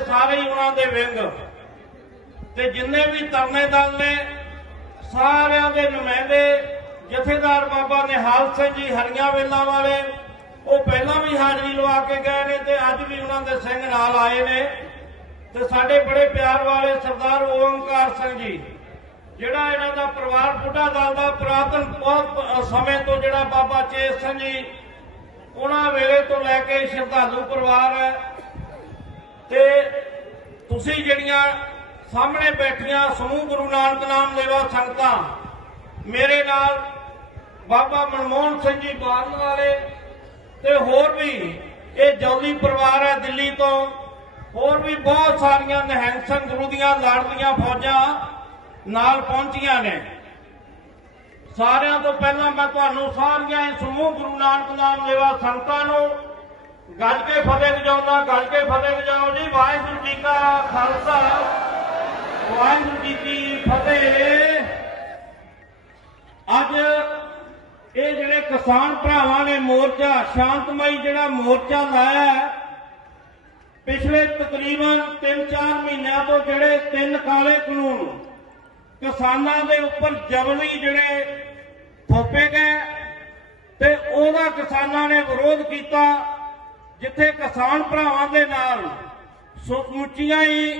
ਸਾਰੇ ਹੀ ਉਹਨਾਂ ਦੇ ਵਿੰਗ। ਤੇ ਜਿੰਨੇ ਵੀ ਤਰਨੇ ਦਲ ਨੇ, ਸਾਰਿਆਂ ਦੇ ਨੁਮਾਇੰਦੇ, ਜਥੇਦਾਰ ਬਾਬਾ ਨਿਹਾਲ ਸਿੰਘ ਜੀ ਹਰੀਆਂ ਵੇਲਾਂ ਵਾਲੇ, ਉਹ ਪਹਿਲਾਂ ਵੀ ਹਾਜ਼ਰੀ ਲਵਾ ਕੇ ਗਏ ਨੇ ਤੇ ਅੱਜ ਵੀ ਉਹਨਾਂ ਦੇ ਸਿੰਘ ਨਾਲ ਆਏ ਨੇ। ਤੇ ਸਾਡੇ ਬੜੇ ਪਿਆਰ ਵਾਲੇ ਸਰਦਾਰ ਓਮਕਾਰ ਸਿੰਘ ਜੀ, ਜਿਹੜਾ ਇਹਨਾਂ ਦਾ ਪਰਿਵਾਰ ਬੁੱਢਾ ਦਲ ਦਾ ਪੁਰਾਤਨ ਬਹੁਤ ਸਮੇਂ ਤੋਂ ਜਿਹੜਾ ਬਾਬਾ ਚੇਤ ਸਿੰਘ ਜੀ, ਉਹਨਾਂ ਵੇਲੇ ਤੋਂ ਲੈ ਕੇ ਸ਼ਰਧਾਲੂ ਪਰਿਵਾਰ ਹੈ। ਤੇ ਤੁਸੀਂ ਜਿਹੜੀਆਂ ਸਾਹਮਣੇ ਬੈਠੀਆਂ ਸਮੂਹ ਗੁਰੂ ਨਾਨਕ ਨਾਮ ਲੇਵਾ ਸੰਗਤਾਂ, ਮੇਰੇ ਨਾਲ ਬਾਬਾ ਮਨਮੋਹਨ ਸਿੰਘ ਜੀ ਬਾਰਨ ਵਾਲੇ ਤੇ ਹੋਰ ਵੀ, ਇਹ ਜੌਲੀ ਪਰਿਵਾਰ ਹੈ ਦਿੱਲੀ ਤੋਂ, ਹੋਰ ਵੀ ਬਹੁਤ ਸਾਰੀਆਂ ਨਿਹੰਗ ਸਿੰਘ ਗੁਰੂ ਦੀਆਂ ਲਾਡਲੀਆਂ ਫੌਜਾਂ ਨਾਲ ਪਹੁੰਚੀਆਂ ਨੇ। ਸਾਰਿਆਂ ਤੋਂ ਪਹਿਲਾਂ ਮੈਂ ਤੁਹਾਨੂੰ ਸਾਰੀਆਂ ਹੀ ਸਮੂਹ ਗੁਰੂ ਨਾਨਕ ਨਾਮ ਲੇਵਾ ਸੰਗਤਾਂ ਨੂੰ ਗੱਜ ਕੇ ਫਤਿਹ ਵਜਾਉਂਦਾ ਗੱਜ ਕੇ ਫਤਿਹ ਵਜਾਓ ਜੀ। ਵਾਹਿਗੁਰੂ ਜੀ ਕਾ ਖਾਲਸਾ। ਵਾਹਿਗੁਰੂ ਜੀ ਕੀ ਫਤਿਹ। ਅੱਜ ਇਹ ਜਿਹੜੇ ਕਿਸਾਨ ਭਰਾਵਾਂ ਨੇ ਮੋਰਚਾ, ਸ਼ਾਂਤਮਈ ਜਿਹੜਾ ਮੋਰਚਾ ਲਾਇਆ ਪਿਛਲੇ ਤਕਰੀਬਨ 3-4 ਮਹੀਨਿਆਂ ਤੋਂ ਜਿਹੜੇ ਤਿੰਨ ਕਾਲੇ ਕਾਨੂੰਨ ਕਿਸਾਨਾਂ ਦੇ ਉੱਪਰ ਜਬਰੀ ਜਿਹੜੇ ਥੋਪੇ ਗਏ ਤੇ ਉਹਦਾ ਕਿਸਾਨਾਂ ਨੇ ਵਿਰੋਧ ਕੀਤਾ। ਜਿੱਥੇ ਕਿਸਾਨ ਭਰਾਵਾਂ ਦੇ ਨਾਲ ਸਮੁੱਚੀਆਂ ਹੀ